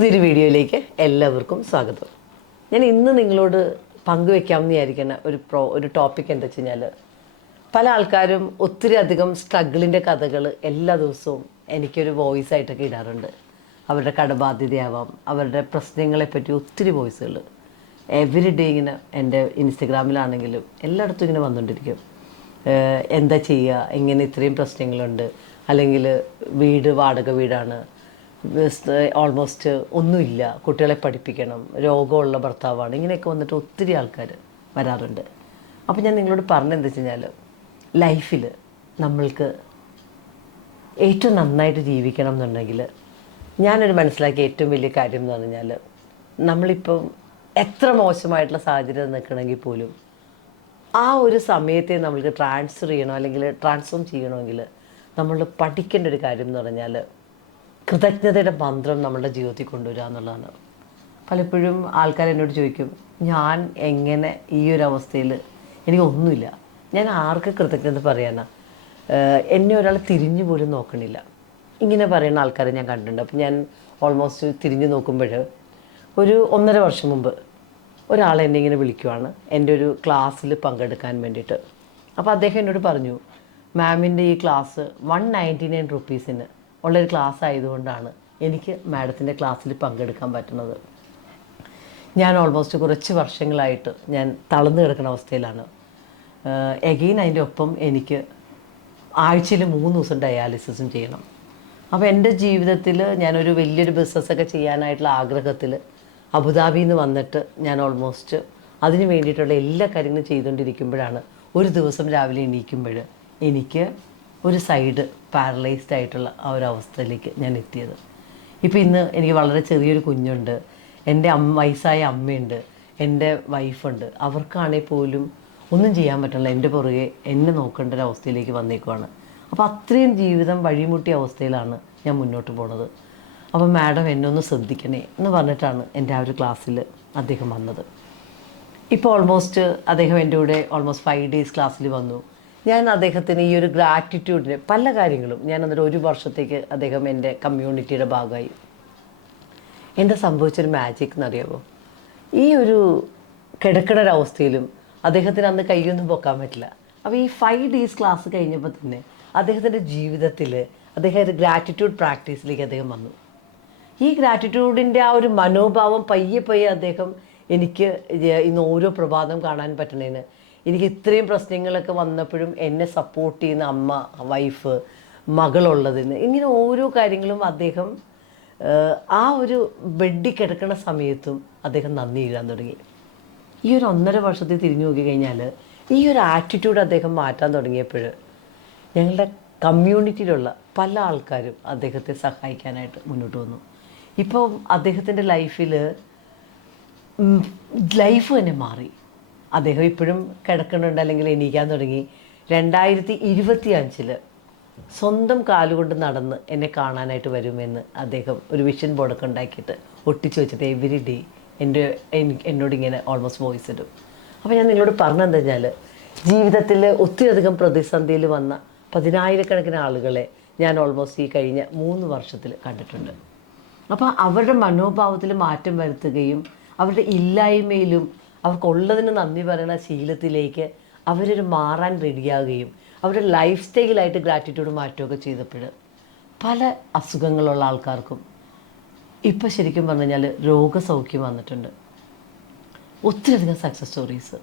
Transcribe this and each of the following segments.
പുതിയൊരു വീഡിയോയിലേക്ക് എല്ലാവർക്കും സ്വാഗതം. ഞാൻ ഇന്ന് നിങ്ങളോട് പങ്കുവെക്കാമെന്ന് വിചാരിക്കുന്ന ഒരു പ്രോ ഒരു ടോപ്പിക് എന്താ വെച്ച് കഴിഞ്ഞാൽ പല ആൾക്കാരും ഒത്തിരി അധികം സ്ട്രഗിളിന്റെ കഥകൾ എല്ലാ ദിവസവും എനിക്കൊരു വോയിസ് ആയിട്ടൊക്കെ ഇടാറുണ്ട്. അവരുടെ കടബാധ്യതയാവാം അവരുടെ പ്രശ്നങ്ങളെപ്പറ്റി ഒത്തിരി വോയിസുകൾ എവറി ഡേ ഇങ്ങനെ എന്റെ ഇൻസ്റ്റഗ്രാമിലാണെങ്കിലും എല്ലായിടത്തും ഇങ്ങനെ വന്നുകൊണ്ടിരിക്കും എന്താ ചെയ്യുക എങ്ങനെ ഇത്രയും പ്രശ്നങ്ങളുണ്ട്? അല്ലെങ്കിൽ വീട് വാടക വീടാണ്. ഓൾമോസ്റ്റ് ഒന്നുമില്ല. കുട്ടികളെ പഠിപ്പിക്കണം. രോഗമുള്ള ഭർത്താവാണ്. ഇങ്ങനെയൊക്കെ വന്നിട്ട് ഒത്തിരി ആൾക്കാർ വരാറുണ്ട്. അപ്പോൾ ഞാൻ നിങ്ങളോട് പറഞ്ഞെന്താ വെച്ച് കഴിഞ്ഞാൽ ലൈഫിൽ നമ്മൾക്ക് ഏറ്റവും നന്നായിട്ട് ജീവിക്കണം എന്നുണ്ടെങ്കിൽ ഞാനൊരു മനസ്സിലാക്കിയ ഏറ്റവും വലിയ കാര്യം എന്ന് പറഞ്ഞാൽ നമ്മളിപ്പം എത്ര മോശമായിട്ടുള്ള സാഹചര്യം നിൽക്കണമെങ്കിൽ പോലും ആ ഒരു സമയത്തെ നമ്മൾക്ക് ട്രാൻസ്ഫർ ചെയ്യണം അല്ലെങ്കിൽ ട്രാൻസ്ഫോം ചെയ്യണമെങ്കിൽ നമ്മൾ പഠിക്കേണ്ട ഒരു കാര്യം എന്ന് പറഞ്ഞാൽ കൃതജ്ഞതയുടെ മന്ത്രം നമ്മളുടെ ജീവിതത്തിൽ കൊണ്ടുവരിക എന്നുള്ളതാണ്. പലപ്പോഴും ആൾക്കാർ എന്നോട് ചോദിക്കും ഞാൻ എങ്ങനെ ഈ ഒരു അവസ്ഥയിൽ എനിക്കൊന്നുമില്ല ഞാൻ ആർക്ക് കൃതജ്ഞത പറയാനാ? എന്നെ ഒരാൾ തിരിഞ്ഞു പോലും നോക്കണില്ല. ഇങ്ങനെ പറയുന്ന ആൾക്കാരെ ഞാൻ കണ്ടിട്ടുണ്ട്. അപ്പം ഞാൻ ഓൾമോസ്റ്റ് തിരിഞ്ഞു നോക്കുമ്പോൾ ഒരു ഒന്നര വർഷം മുമ്പ് ഒരാൾ എന്നെ ഇങ്ങനെ വിളിക്കുവാണ്. എന്റെ ഒരു ക്ലാസ്സിൽ പങ്കെടുക്കാൻ വേണ്ടിയിട്ട്. അപ്പോൾ അദ്ദേഹം എന്നോട് പറഞ്ഞു മാമിന്റെ ഈ ക്ലാസ് വൺ നയന്റി നയൻ റുപ്പീസിന് ഉള്ളൊരു ക്ലാസ് ആയതുകൊണ്ടാണ് എനിക്ക് മാഡത്തിന്റെ ക്ലാസ്സിൽ പങ്കെടുക്കാൻ പറ്റുന്നത്. ഞാൻ ഓൾമോസ്റ്റ് കുറച്ച് വർഷങ്ങളായിട്ട് ഞാൻ തളർന്നു കിടക്കുന്ന അവസ്ഥയിലാണ്. എഗെയിൻ അതിന്റെ ഒപ്പം എനിക്ക് ആഴ്ചയിൽ മൂന്ന് ദിവസം ഡയാലിസിസും ചെയ്യണം. അപ്പോൾ എന്റെ ജീവിതത്തിൽ ഞാനൊരു വലിയൊരു ബിസിനസ്സൊക്കെ ചെയ്യാനായിട്ടുള്ള ആഗ്രഹത്തിൽ അബുദാബിയിൽ നിന്ന് വന്നിട്ട് ഞാൻ ഓൾമോസ്റ്റ് അതിന് വേണ്ടിയിട്ടുള്ള എല്ലാ കാര്യങ്ങളും ചെയ്തുകൊണ്ടിരിക്കുമ്പോഴാണ് ഒരു ദിവസം രാവിലെ എണീക്കുമ്പോൾ എനിക്ക് ഒരു സൈഡ് പാരലൈസ്ഡ് ആയിട്ടുള്ള ആ ഒരു അവസ്ഥയിലേക്ക് ഞാൻ എത്തിയത്. ഇപ്പോൾ ഇന്ന് എനിക്ക് വളരെ ചെറിയൊരു കുഞ്ഞുണ്ട്. എന്റെ അമ്മ വയസ്സായ അമ്മയുണ്ട്. എന്റെ വൈഫുണ്ട് അവർക്കാണെങ്കിൽ പോലും ഒന്നും ചെയ്യാൻ പറ്റില്ല എന്റെ പുറകെ എന്നെ നോക്കേണ്ട ഒരു അവസ്ഥയിലേക്ക് വന്നേക്കുവാണ്. അപ്പോൾ അത്രയും ജീവിതം വഴിമുട്ടിയ അവസ്ഥയിലാണ് ഞാൻ മുന്നോട്ട് പോണത്. അപ്പോൾ മാഡം എന്നെ ഒന്ന് ശ്രദ്ധിക്കണേ എന്ന് പറഞ്ഞിട്ടാണ് എന്റെ ആ ഒരു ക്ലാസ്സിൽ അദ്ദേഹം വന്നത്. ഇപ്പോൾ ഓൾമോസ്റ്റ് അദ്ദേഹം എന്റെ കൂടെ ഓൾമോസ്റ്റ് ഫൈവ് ഡേയ്സ് ക്ലാസ്സിൽ വന്നു. ഞാൻ അദ്ദേഹത്തിന് ഈ ഒരു ഗ്രാറ്റിറ്റ്യൂഡിന് പല കാര്യങ്ങളും ഞാൻ അന്നേരം ഒരു വർഷത്തേക്ക് അദ്ദേഹം എന്റെ കമ്മ്യൂണിറ്റിയുടെ ഭാഗമായി. എന്താ സംഭവിച്ചൊരു മാജിക് എന്നറിയാമോ ഈ ഒരു കിടക്കുന്ന അദ്ദേഹത്തിന് അന്ന് കൈയൊന്നും പൊക്കാൻ പറ്റില്ല. അപ്പോൾ ഈ ഫൈവ് ഡേയ്സ് ക്ലാസ് കഴിഞ്ഞപ്പോൾ തന്നെ അദ്ദേഹത്തിന്റെ ജീവിതത്തിൽ അദ്ദേഹം ഒരു ഗ്രാറ്റിറ്റ്യൂഡ് പ്രാക്ടീസിലേക്ക് അദ്ദേഹം വന്നു. ഈ ഗ്രാറ്റിറ്റ്യൂഡിന്റെ ആ ഒരു മനോഭാവം പയ്യെ പയ്യെ അദ്ദേഹം എനിക്ക് ഇന്ന് ഓരോ പ്രഭാതം കാണാൻ പറ്റണേന് എനിക്ക് ഇത്രയും പ്രശ്നങ്ങളൊക്കെ വന്നപ്പോഴും എന്നെ സപ്പോർട്ട് ചെയ്യുന്ന അമ്മ വൈഫ് മകളുള്ളതിന്. ഇങ്ങനെ ഓരോ കാര്യങ്ങളും അദ്ദേഹം ആ ഒരു ബെഡിൽ കിടക്കുന്ന സമയത്തും അദ്ദേഹം നന്ദി എഴുതാൻ തുടങ്ങി. ഈ ഒരു ഒന്നര വർഷത്തിൽ തിരിഞ്ഞു നോക്കി കഴിഞ്ഞാൽ ഈ ഒരു ആറ്റിറ്റ്യൂഡ് അദ്ദേഹം മാറ്റാൻ തുടങ്ങിയപ്പോൾ ഞങ്ങളുടെ കമ്മ്യൂണിറ്റിയിലുള്ള പല ആൾക്കാരും അദ്ദേഹത്തെ സഹായിക്കാനായിട്ട് മുന്നോട്ട് വന്നു. ഇപ്പോൾ അദ്ദേഹത്തിന്റെ ലൈഫിൽ ലൈഫ് തന്നെ മാറി. അദ്ദേഹം ഇപ്പോഴും കിടക്കുന്നുണ്ട് അല്ലെങ്കിൽ എണീക്കാൻ തുടങ്ങി. രണ്ടായിരത്തി ഇരുപത്തി അഞ്ചിൽ സ്വന്തം കാലുകൊണ്ട് നടന്ന് എന്നെ കാണാനായിട്ട് വരുമെന്ന് അദ്ദേഹം ഒരു വിഷൻ ബോർഡൊക്കെ ഉണ്ടാക്കിയിട്ട് ഒട്ടിച്ചു വെച്ചിട്ട് എവരി ഡേ എന്റെ എന്നോട് ഇങ്ങനെ ഓൾമോസ്റ്റ് വോയിസ് ഇടും. അപ്പോൾ ഞാൻ നിങ്ങളോട് പറഞ്ഞെന്താ വെച്ചാൽ ജീവിതത്തിൽ ഒത്തിരിയധികം പ്രതിസന്ധിയിൽ വന്ന പതിനായിരക്കണക്കിന് ആളുകളെ ഞാൻ ഓൾമോസ്റ്റ് ഈ കഴിഞ്ഞ മൂന്ന് വർഷത്തിൽ കണ്ടിട്ടുണ്ട്. അപ്പോൾ അവരുടെ മനോഭാവത്തിൽ മാറ്റം വരുത്തുകയും അവരുടെ ഇല്ലായ്മയിലും അവർക്കുള്ളതിന് നന്ദി പറയുന്ന ശീലത്തിലേക്ക് അവരൊരു മാറാൻ റെഡിയാവുകയും അവരുടെ ലൈഫ് സ്റ്റൈലായിട്ട് ഗ്രാറ്റിറ്റ്യൂഡ് മാറ്റുകയൊക്കെ ചെയ്തപ്പോൾ പല അസുഖങ്ങളുള്ള ആൾക്കാർക്കും ഇപ്പം ശരിക്കും പറഞ്ഞു കഴിഞ്ഞാൽ രോഗസൗഖ്യം വന്നിട്ടുണ്ട്. ഒത്തിരിയധികം സക്സസ് സ്റ്റോറീസ്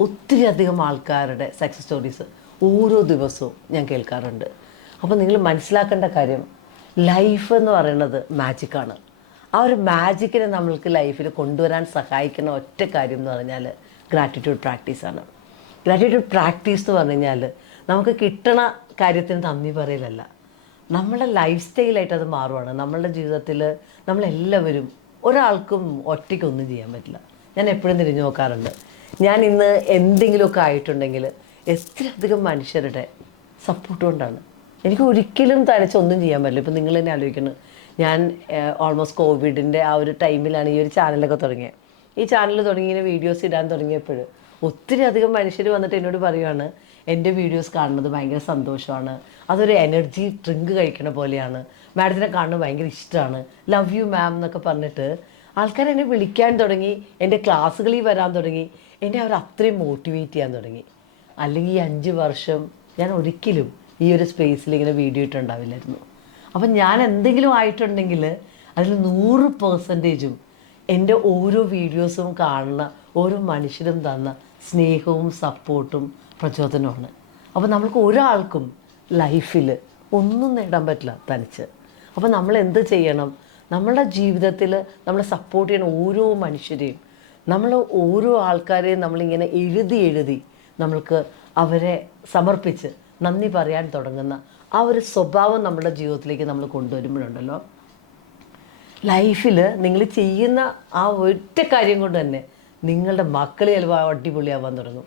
ഒത്തിരി അധികം ആൾക്കാരുടെ സക്സസ് സ്റ്റോറീസ് ഓരോ ദിവസവും ഞാൻ കേൾക്കാറുണ്ട്. അപ്പോൾ നിങ്ങൾ മനസ്സിലാക്കേണ്ട കാര്യം ലൈഫ് എന്ന് പറയുന്നത് മാജിക്കാണ് ആ ഒരു മാജിക്കിനെ നമ്മൾക്ക് ലൈഫിൽ കൊണ്ടുവരാൻ സഹായിക്കുന്ന ഒറ്റ കാര്യം എന്ന് പറഞ്ഞാൽ ഗ്രാറ്റിറ്റ്യൂഡ് പ്രാക്ടീസാണ് ഗ്രാറ്റിറ്റ്യൂഡ് പ്രാക്ടീസ് എന്ന് പറഞ്ഞു കഴിഞ്ഞാൽ നമുക്ക് കിട്ടണ കാര്യത്തിന് നന്ദി പറയലല്ല. നമ്മളെ ലൈഫ് സ്റ്റൈലായിട്ട് അത് മാറുവാണ്. നമ്മളുടെ ജീവിതത്തിൽ നമ്മളെല്ലാവരും ഒരാൾക്കും ഒറ്റയ്ക്കൊന്നും ചെയ്യാൻ പറ്റില്ല. ഞാൻ എപ്പോഴും തിരിഞ്ഞു നോക്കാറുണ്ട്. ഞാൻ ഇന്ന് എന്തെങ്കിലുമൊക്കെ ആയിട്ടുണ്ടെങ്കിൽ എത്രയധികം മനുഷ്യരുടെ സപ്പോർട്ട് കൊണ്ടാണ്. എനിക്ക് ഒരിക്കലും തനിച്ചൊന്നും ചെയ്യാൻ പറ്റില്ല. ഇപ്പം നിങ്ങൾ തന്നെ ആലോചിക്കുന്നത് ഞാൻ ഓൾമോസ്റ്റ് കോവിഡിന്റെ ആ ഒരു ടൈമിലാണ് ഈ ഒരു ചാനലൊക്കെ തുടങ്ങിയത് ഈ ചാനൽ തുടങ്ങി ഇങ്ങനെ വീഡിയോസ് ഇടാൻ തുടങ്ങിയപ്പോൾ ഒത്തിരി അധികം മനുഷ്യർ വന്നിട്ട് എന്നോട് പറയുവാണ് എന്റെ വീഡിയോസ് കാണുന്നത് ഭയങ്കര സന്തോഷമാണ്. അതൊരു എനർജി ഡ്രിങ്ക് കഴിക്കണ പോലെയാണ്. മാഡത്തിനെ കാണുന്നത് ഭയങ്കര ഇഷ്ടമാണ്. ലവ് യു മാം എന്നൊക്കെ പറഞ്ഞിട്ട് ആൾക്കാർ എന്നെ വിളിക്കാൻ തുടങ്ങി എന്റെ ക്ലാസ്സുകളിൽ വരാൻ തുടങ്ങി എന്നെ അവർ അത്രയും മോട്ടിവേറ്റ് ചെയ്യാൻ തുടങ്ങി. അല്ലെങ്കിൽ ഈ അഞ്ച് വർഷം ഞാൻ ഒരിക്കലും ഈ ഒരു സ്പേസിൽ ഇങ്ങനെ വീഡിയോ ഇട്ടുണ്ടാവില്ലായിരുന്നു. അപ്പം ഞാൻ എന്തെങ്കിലും ആയിട്ടുണ്ടെങ്കിൽ അതിൽ നൂറ് പേഴ്സന്റേജും എന്റെ ഓരോ വീഡിയോസും കാണുന്ന ഓരോ മനുഷ്യരും തന്ന സ്നേഹവും സപ്പോർട്ടും പ്രചോദനമാണ് അപ്പോൾ നമ്മൾക്ക് ഒരാൾക്കും ലൈഫിൽ ഒന്നും നേടാൻ പറ്റില്ല തനിച്ച്. അപ്പോൾ നമ്മൾ എന്ത് ചെയ്യണം? നമ്മളുടെ ജീവിതത്തിൽ നമ്മളെ സപ്പോർട്ട് ചെയ്യുന്ന ഓരോ മനുഷ്യരെയും നമ്മൾ ഓരോ ആൾക്കാരെയും നമ്മളിങ്ങനെ എഴുതി എഴുതി നമ്മൾക്ക് അവരെ സമർപ്പിച്ച് നന്ദി പറയാൻ തുടങ്ങുന്ന ആ ഒരു സ്വഭാവം നമ്മുടെ ജീവിതത്തിലേക്ക് നമ്മൾ കൊണ്ടുവരുമ്പോഴുണ്ടല്ലോ. ലൈഫിൽ നിങ്ങൾ ചെയ്യുന്ന ആ ഒറ്റ കാര്യം കൊണ്ട് തന്നെ നിങ്ങളുടെ മക്കൾ ചിലപ്പോൾ അടിപൊളിയാവാൻ തുടങ്ങും.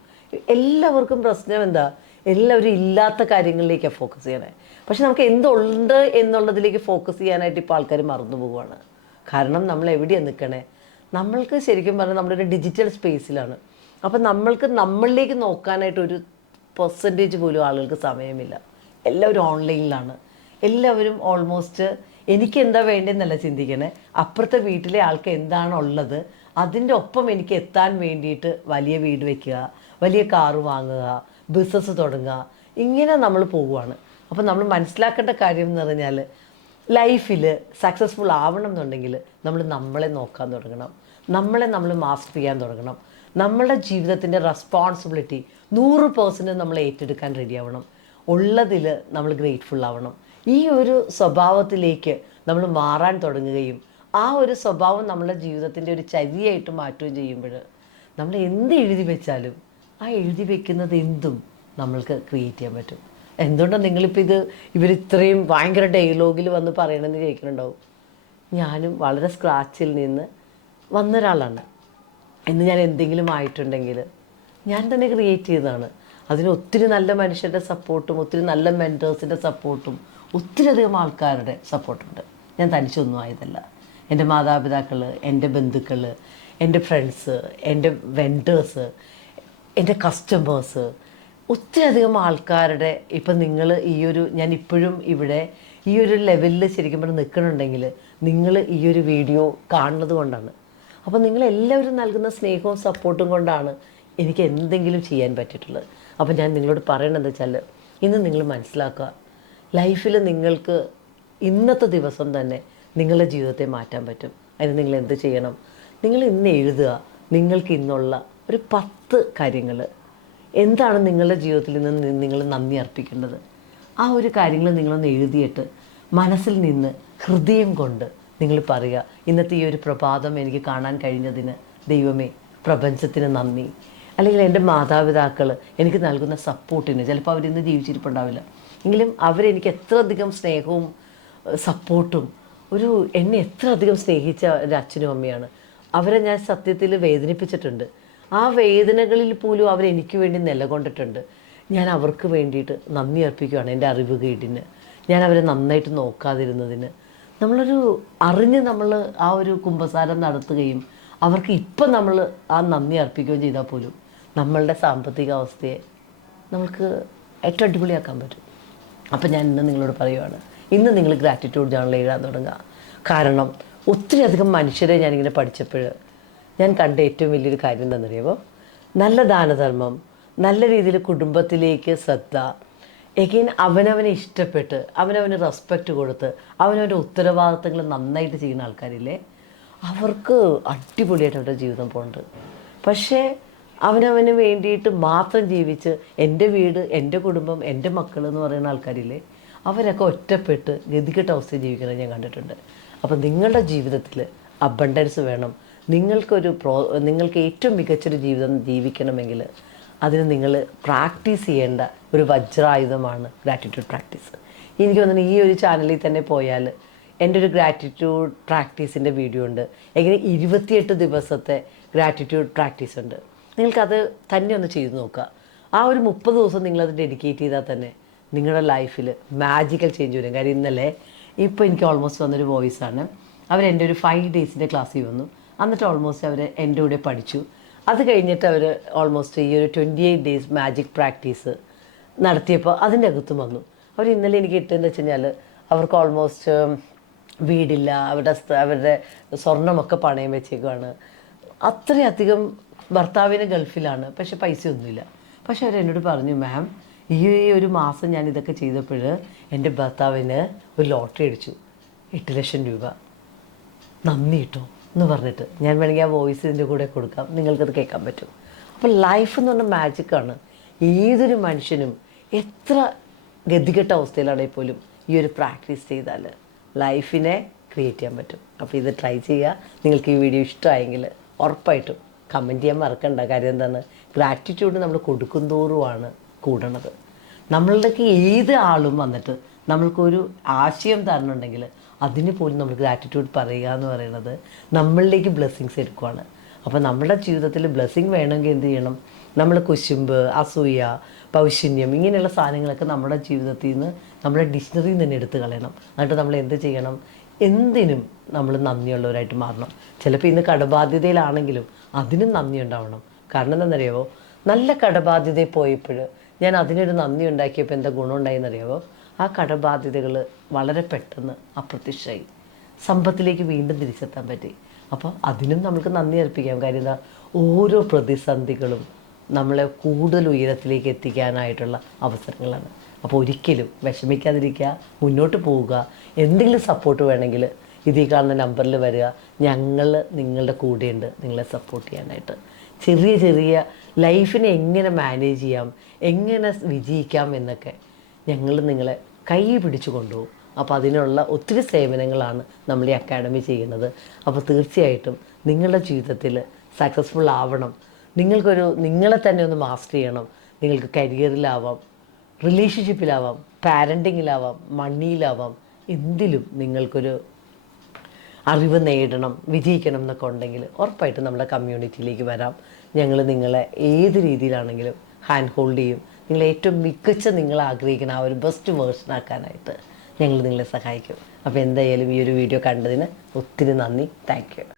എല്ലാവർക്കും പ്രശ്നം എന്താ? എല്ലാവരും ഇല്ലാത്ത കാര്യങ്ങളിലേക്കാണ് ഫോക്കസ് ചെയ്യണേ. പക്ഷെ നമുക്ക് എന്തുണ്ട് എന്നുള്ളതിലേക്ക് ഫോക്കസ് ചെയ്യാനായിട്ട് ഇപ്പോൾ ആൾക്കാർ മറന്നു പോവുകയാണ്. കാരണം നമ്മൾ എവിടെയാണ് നിൽക്കണേ നമ്മൾക്ക് ശരിക്കും പറഞ്ഞാൽ നമ്മുടെ ഒരു ഡിജിറ്റൽ സ്പേസിലാണ് അപ്പം നമ്മൾക്ക് നമ്മളിലേക്ക് നോക്കാനായിട്ട് ഒരു പെർസെന്റേജ് പോലും ആളുകൾക്ക് സമയമില്ല. എല്ലാവരും ഓൺലൈനിലാണ് എല്ലാവരും ഓൾമോസ്റ്റ് എനിക്ക് എന്താ വേണ്ടതെന്നല്ല ചിന്തിക്കണേ. അപ്പുറത്തെ വീട്ടിലെ ആൾക്ക് എന്താണുള്ളത് അതിന്റെ ഒപ്പം എനിക്ക് എത്താൻ വേണ്ടിയിട്ട് വലിയ വീട് വയ്ക്കുക വലിയ കാറ് വാങ്ങുക ബിസിനസ് തുടങ്ങുക ഇങ്ങനെ നമ്മൾ പോവുകയാണ്. അപ്പോൾ നമ്മൾ മനസ്സിലാക്കേണ്ട കാര്യം എന്ന് പറഞ്ഞാൽ ലൈഫിൽ സക്സസ്ഫുൾ ആവണം എന്നുണ്ടെങ്കിൽ നമ്മൾ നമ്മളെ നോക്കാൻ തുടങ്ങണം. നമ്മളെ നമ്മൾ മാസ്റ്റർ ചെയ്യാൻ തുടങ്ങണം. നമ്മളുടെ ജീവിതത്തിന്റെ റെസ്പോൺസിബിലിറ്റി നൂറ് പേഴ്സന്റ് നമ്മൾ ഏറ്റെടുക്കാൻ റെഡി ആവണം. ഉള്ളതിൽ നമ്മൾ ഗ്രേറ്റ്ഫുൾ ആവണം. ഈ ഒരു സ്വഭാവത്തിലേക്ക് നമ്മൾ മാറാൻ തുടങ്ങുകയും ആ ഒരു സ്വഭാവം നമ്മുടെ ജീവിതത്തിന്റെ ഒരു ചരിയായിട്ട് മാറ്റുകയും ചെയ്യുമ്പോൾ നമ്മൾ എന്ത് എഴുതി വെച്ചാലും ആ എഴുതി വെക്കുന്നത് എന്തും നമ്മൾക്ക് ക്രിയേറ്റ് ചെയ്യാൻ പറ്റും. എന്തുകൊണ്ടാണ് നിങ്ങളിപ്പോൾ ഇത് ഇവർ ഇത്രയും ഭയങ്കര ഡയലോഗിൽ വന്ന് പറയണമെന്ന് ചോദിക്കുന്നുണ്ടാവും ഞാനും വളരെ സ്ക്രാച്ചിൽ നിന്ന് വന്ന ഒരാളാണ്. ഇന്ന് ഞാൻ എന്തെങ്കിലും ആയിട്ടുണ്ടെങ്കിൽ ഞാൻ തന്നെ ക്രിയേറ്റ് ചെയ്തതാണ്. അതിന് ഒത്തിരി നല്ല മനുഷ്യരുടെ സപ്പോർട്ടും ഒത്തിരി നല്ല മെന്റേഴ്സിന്റെ സപ്പോർട്ടും ഒത്തിരി അധികം ആൾക്കാരുടെ സപ്പോർട്ടുണ്ട് ഞാൻ തനിച്ചൊന്നും ആയതല്ല. എന്റെ മാതാപിതാക്കൾ എന്റെ ബന്ധുക്കൾ എന്റെ ഫ്രണ്ട്സ് എന്റെ വെൻഡേഴ്സ് എന്റെ കസ്റ്റമേഴ്സ് ഒത്തിരി അധികം ആൾക്കാരുടെ ഇപ്പം നിങ്ങൾ ഈ ഒരു ഞാൻ ഇപ്പോഴും ഇവിടെ ഈ ഒരു ലെവലിൽ ശരിക്കും പറഞ്ഞ് നിൽക്കണുണ്ടെങ്കിൽ നിങ്ങൾ ഈ ഒരു വീഡിയോ കാണുന്നത് കൊണ്ടാണ്. അപ്പോൾ നിങ്ങൾ എല്ലാവരും നൽകുന്ന സ്നേഹവും സപ്പോർട്ടും കൊണ്ടാണ് എനിക്ക് എന്തെങ്കിലും ചെയ്യാൻ പറ്റിയിട്ടുള്ളത്. അപ്പോൾ ഞാൻ നിങ്ങളോട് പറയണത് വെച്ചാൽ ഇന്ന് നിങ്ങൾ മനസ്സിലാക്കുക. ലൈഫിൽ നിങ്ങൾക്ക് ഇന്നത്തെ ദിവസം തന്നെ നിങ്ങളുടെ ജീവിതത്തെ മാറ്റാൻ പറ്റും. അതിന് നിങ്ങൾ എന്ത് ചെയ്യണം? നിങ്ങൾ ഇന്ന് എഴുതുക. നിങ്ങൾക്ക് ഇന്നുള്ള ഒരു പത്ത് കാര്യങ്ങൾ എന്താണ് നിങ്ങളുടെ ജീവിതത്തിൽ നിന്ന് നിങ്ങൾ നന്ദി അർപ്പിക്കേണ്ടത്? ആ ഒരു കാര്യങ്ങൾ നിങ്ങളൊന്ന് എഴുതിയിട്ട് മനസ്സിൽ നിന്ന് ഹൃദയം കൊണ്ട് നിങ്ങൾ പറയുക. ഇന്നത്തെ ഈ ഒരു പ്രഭാതം എനിക്ക് കാണാൻ കഴിഞ്ഞതിന് ദൈവമേ പ്രപഞ്ചത്തിന് നന്ദി. അല്ലെങ്കിൽ എന്റെ മാതാപിതാക്കൾ എനിക്ക് നൽകുന്ന സപ്പോർട്ടിന് ചിലപ്പോൾ അവരിന്ന് ജീവിച്ചിരിപ്പുണ്ടാവില്ല. എങ്കിലും അവരെനിക്ക് എത്ര അധികം സ്നേഹവും സപ്പോർട്ടും ഒരു എന്നെ എത്ര അധികം സ്നേഹിച്ച ഒരു അച്ഛനും അമ്മയാണ് അവരെ ഞാൻ സത്യത്തിൽ വേദനിപ്പിച്ചിട്ടുണ്ട്. ആ വേദനകളിൽ പോലും അവരെനിക്ക് വേണ്ടി നിലകൊണ്ടിട്ടുണ്ട്. ഞാൻ അവർക്ക് വേണ്ടിയിട്ട് നന്ദി അർപ്പിക്കുകയാണ് എന്റെ അറിവ് കേടിന്. ഞാൻ അവരെ നന്നായിട്ട് നോക്കാതിരുന്നതിന്. നമ്മളൊരു അറിഞ്ഞ് നമ്മൾ ആ ഒരു കുംഭസാരം നടത്തുകയും അവർക്ക് ഇപ്പം നമ്മൾ ആ നന്ദി അർപ്പിക്കുകയും ചെയ്താൽ പോലും നമ്മളുടെ സാമ്പത്തിക അവസ്ഥയെ നമുക്ക് ഏറ്റവും അടിപൊളിയാക്കാൻ പറ്റും. അപ്പം ഞാൻ ഇന്ന് നിങ്ങളോട് പറയുവാണ് ഇന്ന് നിങ്ങൾ ഗ്രാറ്റിറ്റ്യൂഡ് ജേണൽ എഴുതാൻ തുടങ്ങുക. കാരണം ഒത്തിരി അധികം മനുഷ്യരെ ഞാനിങ്ങനെ പഠിച്ചപ്പോൾ ഞാൻ കണ്ട ഏറ്റവും വലിയൊരു കാര്യം എന്താണെന്നറിയാമോ? നല്ല ദാനധർമ്മം നല്ല രീതിയിൽ കുടുംബത്തിലേക്ക് ശ്രദ്ധ എഗെയിൻ അവനവനെ ഇഷ്ടപ്പെട്ട് അവനവന് റെസ്പെക്റ്റ് കൊടുത്ത് അവനവന്റെ ഉത്തരവാദിത്തങ്ങൾ നന്നായിട്ട് ചെയ്യുന്ന ആൾക്കാരില്ലേ? അവർക്ക് അടിപൊളിയായിട്ട് അവരുടെ ജീവിതം പോകുന്നുണ്ട് പക്ഷേ അവനവന് വേണ്ടിയിട്ട് മാത്രം ജീവിച്ച് എന്റെ വീട് എന്റെ കുടുംബം എന്റെ മക്കൾ എന്ന് പറയുന്ന ആൾക്കാരില്ലേ അവരൊക്കെ ഒറ്റപ്പെട്ട് ഗതികെട്ട അവസ്ഥയിൽ ജീവിക്കുന്നത് ഞാൻ കണ്ടിട്ടുണ്ട്. അപ്പം നിങ്ങളുടെ ജീവിതത്തിൽ അബണ്ടൻസ് വേണം. നിങ്ങൾക്കൊരു പ്രോ നിങ്ങൾക്ക് ഏറ്റവും മികച്ചൊരു ജീവിതം ജീവിക്കണമെങ്കിൽ അതിന് നിങ്ങൾ പ്രാക്ടീസ് ചെയ്യേണ്ട ഒരു വജ്രായുധമാണ് ഗ്രാറ്റിറ്റ്യൂഡ് പ്രാക്ടീസ് എനിക്ക് തോന്നുന്നു ഈ ഒരു ചാനലിൽ തന്നെ പോയാൽ എന്റെ ഒരു ഗ്രാറ്റിറ്റ്യൂഡ് പ്രാക്ടീസിന്റെ വീഡിയോ ഉണ്ട്. എങ്ങനെ ഇരുപത്തിയെട്ട് ദിവസത്തെ ഗ്രാറ്റിറ്റ്യൂഡ് പ്രാക്ടീസ് ഉണ്ട്. നിങ്ങൾക്കത് തന്നെ ഒന്ന് ചെയ്തു നോക്കുക. ആ ഒരു മുപ്പത് ദിവസം നിങ്ങളത് ഡെഡിക്കേറ്റ് ചെയ്താൽ തന്നെ നിങ്ങളുടെ ലൈഫിൽ മാജിക്കൽ ചേഞ്ച് വരും. കാര്യം ഇന്നലെ ഇപ്പോൾ എനിക്ക് ഓൾമോസ്റ്റ് വന്നൊരു വോയിസാണ് അവർ എന്റെ ഒരു ഫൈവ് ഡേയ്സിന്റെ ക്ലാസ്സിൽ വന്നു. എന്നിട്ട് ഓൾമോസ്റ്റ് അവർ എന്റെ കൂടെ പഠിച്ചു. അത് കഴിഞ്ഞിട്ട് അവർ ഓൾമോസ്റ്റ് ഈ ഒരു twenty eight days magic practice നടത്തിയപ്പോൾ അതിന്റെ അകത്തും വന്നു. അവർ ഇന്നലെ എനിക്ക് കിട്ടുകയെന്ന് വെച്ച് കഴിഞ്ഞാൽ അവർക്ക് ഓൾമോസ്റ്റ് വീടില്ല. അവരുടെ അവരുടെ സ്വർണമൊക്കെ പണയം വെച്ചേക്കുവാണ്. അത്രയധികം ഭർത്താവിന് ഗൾഫിലാണ്. പക്ഷെ പൈസയൊന്നുമില്ല. പക്ഷെ അവർ എന്നോട് പറഞ്ഞു മാം ഈ ഒരു മാസം ഞാൻ ഇതൊക്കെ ചെയ്തപ്പോൾ എന്റെ ഭർത്താവിന് ഒരു ലോട്ടറി അടിച്ചു. എട്ട് ലക്ഷം രൂപ. നന്ദി കിട്ടോ എന്ന് പറഞ്ഞിട്ട് ഞാൻ വേണമെങ്കിൽ ആ വോയിസ് ഇതിന്റെ കൂടെ കൊടുക്കാം. നിങ്ങൾക്കത് കേൾക്കാൻ പറ്റും. അപ്പോൾ ലൈഫ് എന്ന് പറഞ്ഞ മാജിക്കാണ് ഏതൊരു മനുഷ്യനും എത്ര ഗതികെട്ട അവസ്ഥയിലാണെങ്കിൽ പോലും ഈ ഒരു പ്രാക്ടീസ് ചെയ്താൽ ലൈഫിനെ ക്രിയേറ്റ് ചെയ്യാൻ പറ്റും. അപ്പോൾ ഇത് ട്രൈ ചെയ്യുക. നിങ്ങൾക്ക് ഈ വീഡിയോ ഇഷ്ടമായെങ്കിൽ ഉറപ്പായിട്ടും കമന്റ് ചെയ്യാൻ മറക്കണ്ട. കാര്യം എന്താണ്? ഗ്രാറ്റിറ്റ്യൂഡ് നമ്മൾ കൊടുക്കുന്തോറുമാണ് കൂടണത്. നമ്മളുടെക്ക് ഏത് ആളും വന്നിട്ട് നമ്മൾക്കൊരു ആശയം തരണുണ്ടെങ്കിൽ അതിന് പോലും നമ്മൾ ഗ്രാറ്റിറ്റ്യൂഡ് പറയുക എന്ന് പറയുന്നത് നമ്മളിലേക്ക് ബ്ലെസ്സിങ്സ് എടുക്കുവാണ്. അപ്പോൾ നമ്മുടെ ജീവിതത്തിൽ ബ്ലെസ്സിങ് വേണമെങ്കിൽ എന്ത് ചെയ്യണം? നമ്മൾ കുശുമ്പ് അസൂയ പൗശന്യം ഇങ്ങനെയുള്ള സാധനങ്ങളൊക്കെ നമ്മുടെ ജീവിതത്തിൽ നിന്ന് നമ്മുടെ ഡിക്ഷണറിയിൽ നിന്ന് തന്നെ എടുത്ത് കളയണം. എന്നിട്ട് നമ്മൾ എന്ത് ചെയ്യണം? എന്തിനും നമ്മൾ നന്ദിയുള്ളവരായിട്ട് മാറണം. ചിലപ്പോൾ ഇന്ന് കടബാധ്യതയിലാണെങ്കിലും അതിനും നന്ദി ഉണ്ടാവണം. കാരണം എന്താണെന്നറിയാവോ? നല്ല കടബാധ്യതയിൽ പോയപ്പോൾ ഞാൻ അതിനൊരു നന്ദി ഉണ്ടാക്കിയപ്പോൾ എന്താ ഗുണം ഉണ്ടായെന്നറിയാവോ? ആ കടബാധ്യതകൾ വളരെ പെട്ടെന്ന് അപ്രത്യക്ഷമായി. സമ്പത്തിലേക്ക് വീണ്ടും തിരിച്ചെത്താൻ പറ്റി. അപ്പോൾ അതിനും നമുക്ക് നന്ദി അർപ്പിക്കാം. കാര്യം ഓരോ പ്രതിസന്ധികളും നമ്മളെ കൂടുതൽ ഉയരത്തിലേക്ക് എത്തിക്കാനായിട്ടുള്ള അവസരങ്ങളാണ്. അപ്പോൾ ഒരിക്കലും വിഷമിക്കാതിരിക്കുക മുന്നോട്ട് പോവുക. എന്തെങ്കിലും സപ്പോർട്ട് വേണമെങ്കിൽ ഇതിൽ കാണുന്ന നമ്പറിൽ വരിക. ഞങ്ങൾ നിങ്ങളുടെ കൂടെയുണ്ട്. നിങ്ങളെ സപ്പോർട്ട് ചെയ്യാനായിട്ട്. ചെറിയ ചെറിയ ലൈഫിനെ എങ്ങനെ മാനേജ് ചെയ്യാം എങ്ങനെ വിജയിക്കാം എന്നൊക്കെ ഞങ്ങൾ നിങ്ങളെ കൈ പിടിച്ചു കൊണ്ടുപോകും. അപ്പോൾ അതിനുള്ള ഒത്തിരി സേവനങ്ങളാണ് നമ്മൾ ഈ അക്കാഡമി ചെയ്യുന്നത്. അപ്പോൾ തീർച്ചയായിട്ടും നിങ്ങളുടെ ജീവിതത്തിൽ സക്സസ്ഫുൾ ആവണം. നിങ്ങൾക്കൊരു നിങ്ങളെ തന്നെ ഒന്ന് മാസ്റ്റർ ചെയ്യണം. നിങ്ങൾക്ക് കരിയറിലാവാം റിലേഷൻഷിപ്പിലാവാം പാരന്റിങ്ങിലാവാം മണിയിലാവാം എന്തിലും നിങ്ങൾക്കൊരു അറിവ് നേടണം വിജയിക്കണം എന്നൊക്കെ ഉണ്ടെങ്കിൽ ഉറപ്പായിട്ടും നമ്മുടെ കമ്മ്യൂണിറ്റിയിലേക്ക് വരാം. ഞങ്ങൾ നിങ്ങളെ ഏത് രീതിയിലാണെങ്കിലും ഹാൻഡ് ഹോൾഡ് ചെയ്യും. നിങ്ങൾ ഏറ്റവും മികച്ച നിങ്ങൾ ആഗ്രഹിക്കുന്ന ആ ഒരു ബെസ്റ്റ് വേർഷൻ ആക്കാനായിട്ട് ഞങ്ങൾ നിങ്ങളെ സഹായിക്കും. അപ്പോൾ എന്തായാലും ഈ ഒരു വീഡിയോ കണ്ടതിന് ഒത്തിരി നന്ദി. താങ്ക്